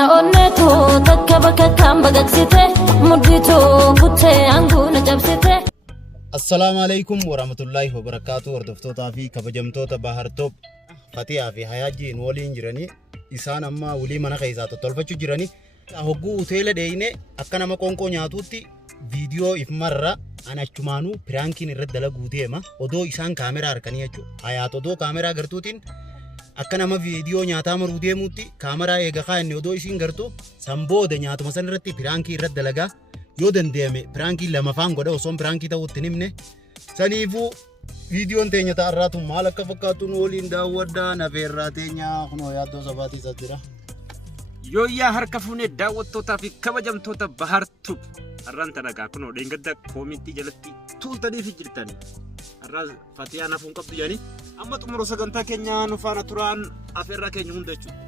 Ana onnetu takka bakka kan baqaqsite mudditu kuttee aanguuna cabsite. Assalamu alaikum warahmatullahi wabarakatuh. Hordoftoota fi kabajamtoota Bahar Top Fatiyaa fi Hayaajiin waliin jiranii isaan amma walii mana keessaa tolfachuu jiranii hogguu hoteela deeyne akka nama qoonqoo nyaatuutti viidiyoo ifmarra anachumaanuu piraankiin irratti dalaguu deema odoo isaan kaameraa harkanii jechuudha. Hayaat odoo kaameraa gartuutiin akka nama viidiyoo nyaataa maruu deemuutti kaameraa eega kaa'inne odoo isiin gartuu sanbooda nyaatuma san irratti piraankii irratti dalagaa yoo dandeeme piraankii lamafaan godha osoon piraankii ta'utti nimne saniifuu viidiyoon teenya ta'arraatu maal akka fakkaatuun waliin daawwadhaa nafeerraa teenya kunoo yaaddoo sabaatii isa jira. Yooyyaa harka fuunee daawwattootaa fi kabajamtoota Bahar Top har'aan talagaa kunoo dheengadda koomintii jalatti tuultanii fi jirtanii har'aa Fatiyaa nafuun qabdu jedhanii amma xumura sagantaa keenya nu faana turaan afeerraa keenya hunda jechuudha.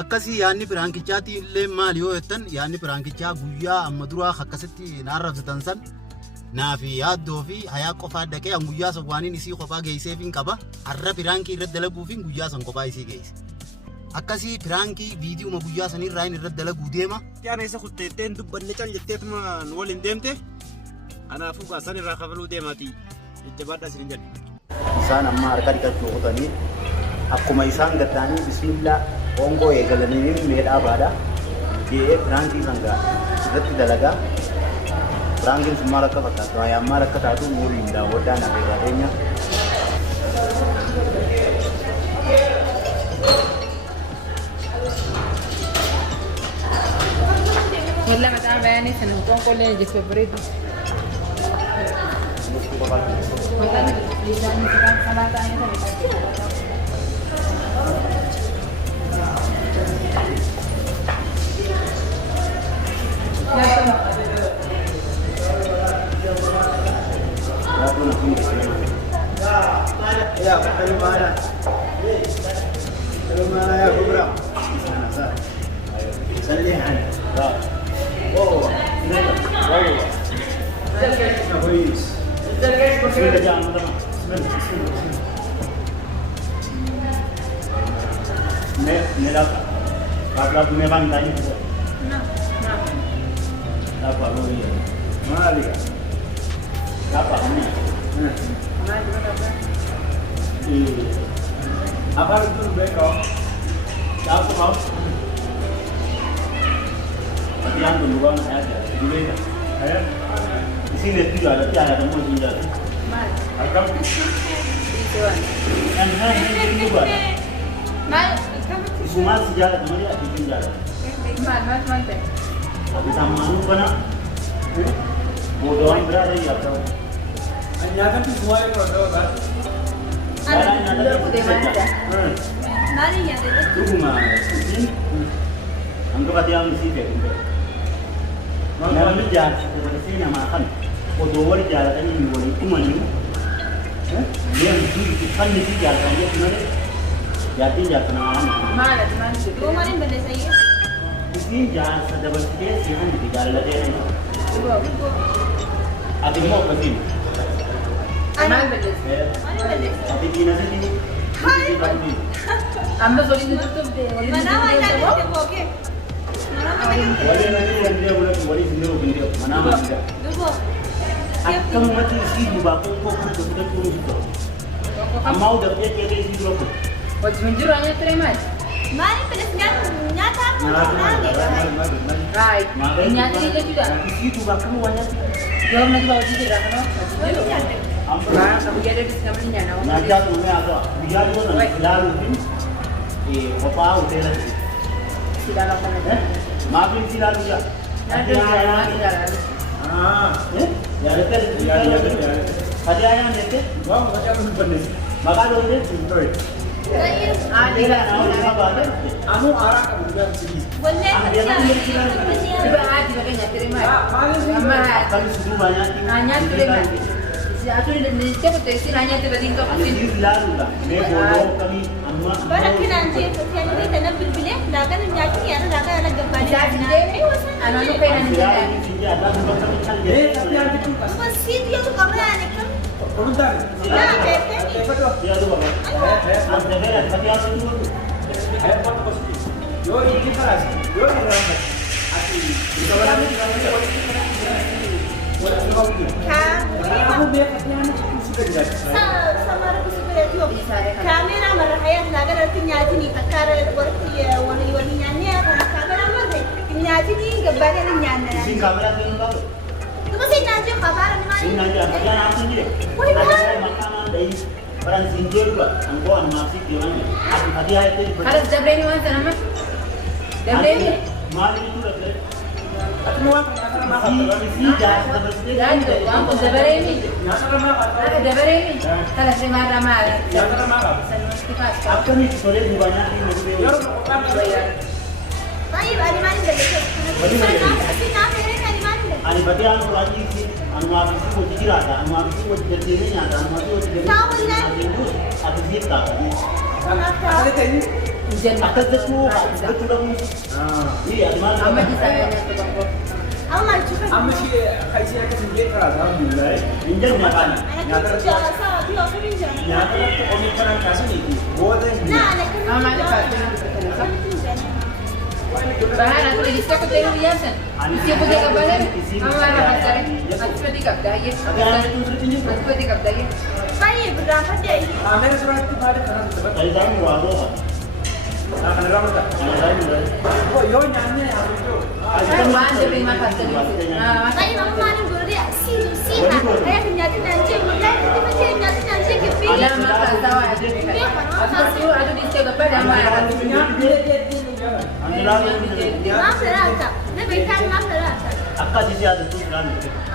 Akkasii yaadni piraankichaati illee maal yoo jettan yaadni piraankichaa guyyaa amma duraa akkasitti naarrabsatan san naafi yaaddoo fi hayaa qofaa dhaqee an guyyaa san waaniin isii qofaa geesseef hin qaba har'a piraankii irratti dalaguu fi guyyaa san qofaa isii geesse. Akkasii piraankii viidiyoo guyyaa san irraa hin irratti dalaguu deema. Yaana isa kutteetteen dubbanne cal jetteetuma nu waliin deemte kanaafuu gaasan irraa kafaluu deemaati jajjabaadhaa isin jedhu. Isaan amma harka dhiqachuu qotanii akkuma isaan gaddaanii bismillah qoonqoo eegalanii meedhaa baadhaa dee'ee piraankii sangaa irratti dalagaa piraankiin sun maal akka fakkaatu haayaan maal akka taatu waliin daawwadhaa nafeerraa teenya. Wala matama bayani sana qoonqoo lee jechuudha bareedu. Ya, kalau mana? Kalau mana ya, kubra. Sana sana. Sana lihat. Oh, ini. Oh. Habis. Sudah jangan teman. Merah. Apa punya bantai? Apa lu ini? Mana dia? Apa ini? Apa itu beko? Apa kau? Tapi yang duluan ada, dulu itu. Di sini juga ada, tiada temu juga. Agam. Yang ini juga. Semua sejarah kemarin ada di sejarah. Mantap. Habis sama anu mana? Bodohan berada ya bro. Nyata tuh semua yang bodoh kan? Ada dulu di mana dah? Nari ya deh. Tunggu mah. Anggap aja yang di sini. Dalam jalan seperti sini makan. Bodoh di jalan ini boleh kumani. Dia di kan di jalan dia kemana? Jadi jalan mana? Mana? Rumah ini benda saya. Di sini jalan sedang bersikap sih kan di jalan aja ini. Ada mau ke sini? Mana benda? Mana benda? Tapi di nasi ini. Anda solid tutup deh. Mana mana ada oke. Mana mana? Boleh nanti yang dia boleh boleh sendiri benda mana mana. Dulu. Akan mati sih juga kok sudah turun itu. Mau dapat dia sih dulu. Wajib menjurannya terima. Mari pedasnya nyata mana deh. Right. Ini ada juga. Isi juga keluarnya. Jauh nanti bawa di sana, no? Ampun. Kamu jadi di sana punya, no? Naja tuh nih ada. Biar tuh nanti lalu ini. Bapak hotel aja. Tidak lakukan aja. Maafin sih lalu ya. Nanti jalan. Ya ada ya. Ada yang nanti. Bang, macam apa bener? Maka lo ini pintar. Tidak. Anu arah ke bukan sini. Boleh Coba aja makanya terima. Sama. Kan sudah banyak. Hanya terima. Si aku di Indonesia betul sih hanya tiba-tiba kau Ini lalu lah. Dia bodoh kami amma. Barakin anjir, kesian ini tanah bilbilnya, lakan nyaki ya, lakan anak gempa. Anak kayak nanti. Ada kami kan Tapi ada juga. Masih dia tuh kamu anak kan? Komentar. Nah, kayak dia tuh bapak. Ada ada tapi ada itu. Ayo foto positif. Yo ini kelas. Yo ini rapat. Ati. Aku biar katanya sudah tidak. sama aku suka lihat kamera marahaya naga nanti nyati nih kakara warti wani nyanyi karena kamera mana nyati nih gambar yang nyanyi. Sing kamera tuh tahu. Itu masih nyanyi kabar nih mana? Sing nanya dia langsung dia. Ada makanan dari orang singgir juga. Angkuhan masih dia nanya. Hati hati. خلاص دبرين وين سلامة دبرين Mali itu dah. Aku mau Isi dah. لا انتوا وانتوا دبرين هذا دبرين خلاص ما رمى Apa nih boleh banyak ini. طيب أنا ما عندي أصل نافع أنا ما عندي. Ani berarti anu lagi sih, anu habis itu dikira ada, anu habis itu jadi nyata, anu habis itu jadi. Tahu lah. Habis kita. وجنة Akan betul, betul dong. Iya, di mana? أما دي ساعة تبقى أما تشوف. Amma shi kai sai ka tsinge ka alhamdulillah. Injil nyata. أنا كنت جالسة في آخر الجنة. Ya ta ko mi kana ka sani ki. Godan ki. لا أنا كنت. أما على فاتن بهانا كل اللي سكوا تيجي ياسن يسيبوا دي قبلها أما أنا حسرت أسفل دي قبضاية أسفل دي قبضاية طيب رافع دي. Amir surat ki bade kana ta. Dari dalam wado. Kana ramata. Ko yo nyanya ya itu. ما عندي بين ما فاتن طيب أما ما نقول لي سيها هي بنياتي نانجي ولا أنت ما تيجي بنياتي نانجي كفيه. لا ما فاتوا عادي أسفل عادي دي سكوا قبلها ما ما فراتا نبي كان ما فراتا. Akka sisi ada tuh kan.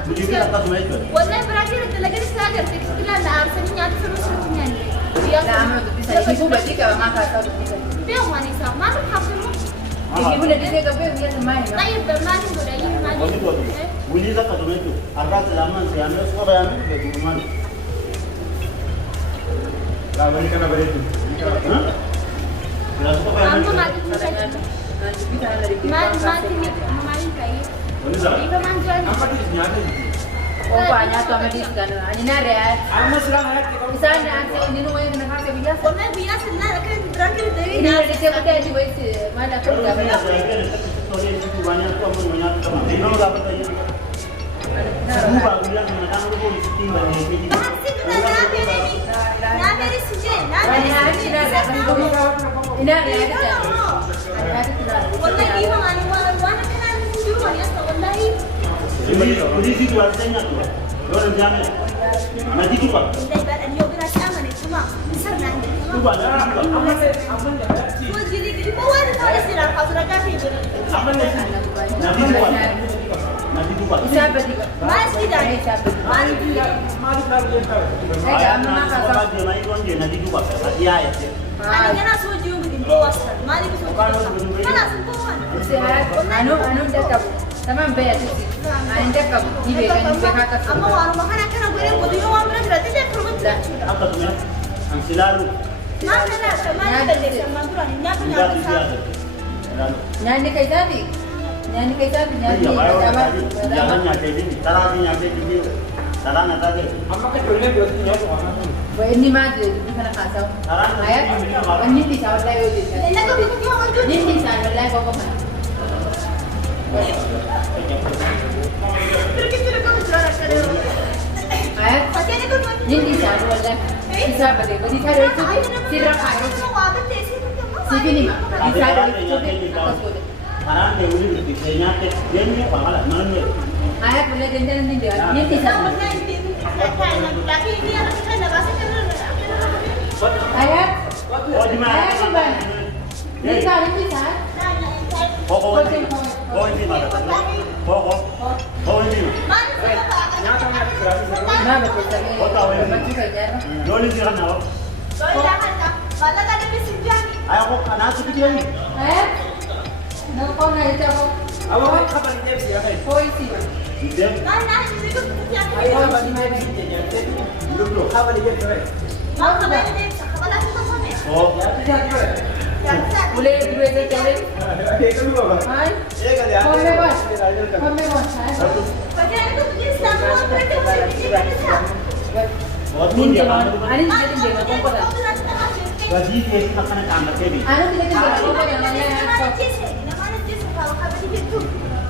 Begitu akka semua itu. والله براكين تلاقي ساجر تكتلا لا أرسلني نياتي فلوس رتنياني. لا ما bisa ibu berarti kalau ma kata بيوم أنا سام ما بتحصلوا. ibu udah dia kabel dia semain طيب ما نقول أيه ما Kau itu نقول. Wili tak ketemu itu. Arba selaman saya ambil sekolah yang itu di mana? La bari kana bare tu. Hah? Belas kok yang Kamu itu? mati nih, mamain kayak. Wani sa. Ibu manjuan. Amma ti nyata. oh banyak tuh sama dia kan ini nare Amma sudah hayat ki. bisa nanti ini nu yang nak kasih biasa والله بياس النار كان براكين تري. ini ada siapa tadi wes mana pun Kalau enggak saya benar saya kira story itu banyak tuh banyak teman. Ini mau dapat aja. Semua bilang menekan lu pun tinggal di sini. بحس إنه نابي نبي. نابي السجين. نابي ini ada السجين. ini ada والله كيف وانا كان عندي سجون يا اسطى والله. Ini situasinya tuh. Orang jamin. Nanti tuh Pak. والله بعد أن يوم راس أمل الجماعة صرنا عندي Tuh Pak. Amma ti. وجري جري بوين خالص يلا حاضر كافي جري. Nanti tuh Pak. Nanti tuh Pak. siapa dia ما أسكت عليه. siapa ما أدري. Ma di kar dia ta. saya enggak mau Kalau dia main tuan dia nanti tuh Pak. Iya ya. أنا جانا سوي يوم بدي بواسطة. ما أدري بسوي. خلاص نكون. anu dekat tamam bayar sih anu dekat ibe kan ibe kata أما وأنا ما كان أكنا غير بدي يوم أمر جراتي ده كل ما Apa tuh ya? Ang silalu. ما أنا ما أقدر لسه ما أقول أنا ناكل Enggak ناكل tidak. سام. Lalu. nyanyi kayak tadi nyanyi Iya, bayo jangan nyate ini. Salah nyate ini. Salah nata deh. Amma ka tolle do ti nyata amma. ini mah di sana kasau ayat ini di sawah lagi di لأنك كنت يوم أنت. ini di sana lagi kok kan تركي تركي مجرد كده. ayat فتاني كنت ما. ini di sana lagi bisa bade di sana itu sirah kayu sini nih mah di sana itu atas kode Sekarang dia udah bisa nyate. Dia ini pangkalan mana? ayat boleh jangan nih dia ini di sana ayat Oh di mana? ayat coba di sana di sana Oh ini mana? Oh ini. Nyata ma ti sira. nah betul sekali macam kayaknya Doni sih kan awak. Ayo kok anak itu dia ini. ayat nang kau naik jauh Amma ka bari dia siya kai. polisi Dia Ai ka bari dia siya. duduk dulu. Ka bari dia kai. Oh, Ya ti ya kai. boleh dua jauh Ai ka lu ba. hai Eh ka dia. kau mewah ayat oh tuh dia kan. Ani jadi dia kau kau dah Gaji dia makan kamar jadi. Anu kita tinggal apa namanya? Namanya jis kalau kata itu.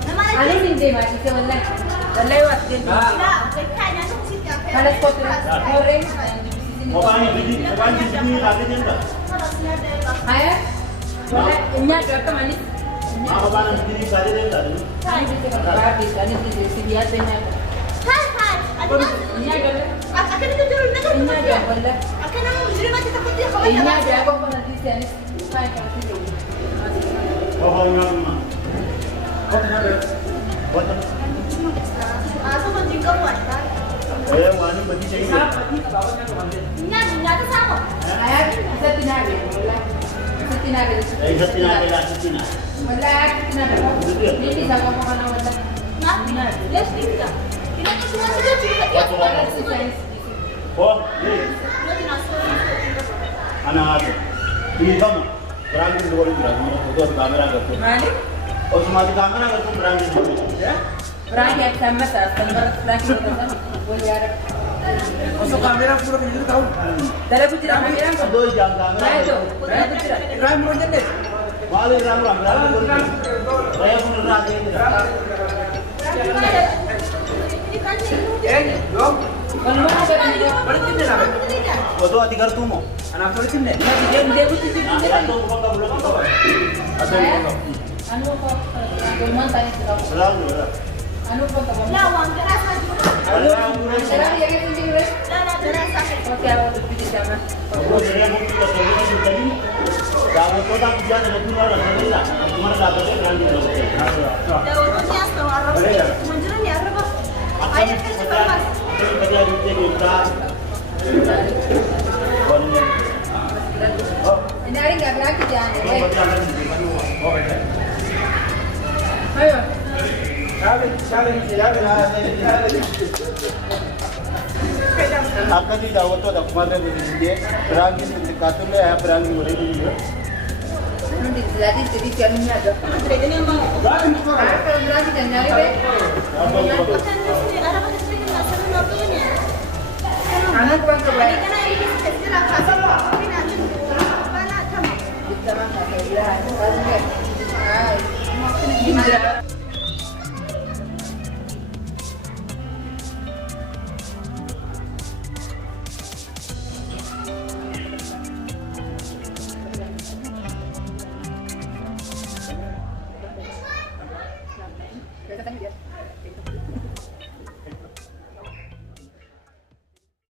Namanya Anu hindi mati sa wala. Wala wat din. Nah, kayaknya tuh sih ya. Kalas ko goreng. Mau pakai biji lagi dia enggak? Haya? Wala inya ka manis. Mau pakai biji lagi dia enggak? Ano dito ka ba? Ano dito si biya niya. Hai, hai. Inya gala. Akan itu dulu nak. Inya gala wala. Akan aku jadi macam takut dia kalau Inya gala ko pa na dito yan. Kaya ka dito. Oh, enggak mah. Kau tanya deh. Buat Aku mau juga buat. wani biji चाहिए. Nya tuh sama. Haya, isa tinabi. Wala. Isa tinabi. Isa tinabi. Wala, tinabi ko. Hindi sa ko pa na wala. Nah, let's do that. Kita tuh semua sudah juga Wala si size. Oh, ini anak ada. Ini kamu. Berangkat dua orang itu kamera gitu. Mali? Oh, semua di kamera gitu berangkat dulu. Ya? Berani at sama sa standard lagi ko sa. Wala. Masuk kamera pura gitu tahu. Dala ko tira kamera ko. Dua jam kamera. Nah itu, berani tira. Ram ron deh. Wali ram. Saya pun rasa ini. Dong. Kalau mau ka dito. Balik din na. Waktu hati kartu mo. Anak tulis din. Hindi ko titi. Atau bukan ka belum ka. Atau bukan. Ano ko? Gulman tayo sa. Selalu. Ano po ka? Lah, uang kerasa juga. Dala ya ke tindi re. Lah, kerasa. Okay, ako titi sama. Oh, saya mau kita solusi kita ini. Kalau kau tak bisa dengan keluar dari sana, cuma dapat berangkat dulu. Daunnya seorang menjelang ya, apa? Ayah kan cepat mas. Kerja di kita. Ini hari nggak berarti jangan. Oh, Ayo. Akan di Jawa tu ada kemarin di sini. Berangkat di Katul ya, berangkat di sini. Nanti jadi jangan ada. Ini mau. Kalau berarti jangan nyari be. Bukan di sini, ada apa sih nggak seru nontonnya? Anak bang ke baik. Karena ini kecil apa? Tapi nanti apa nak kamu? Bisa bang ke baik. Kalau enggak. Ah, gimana? Kita tanya dia.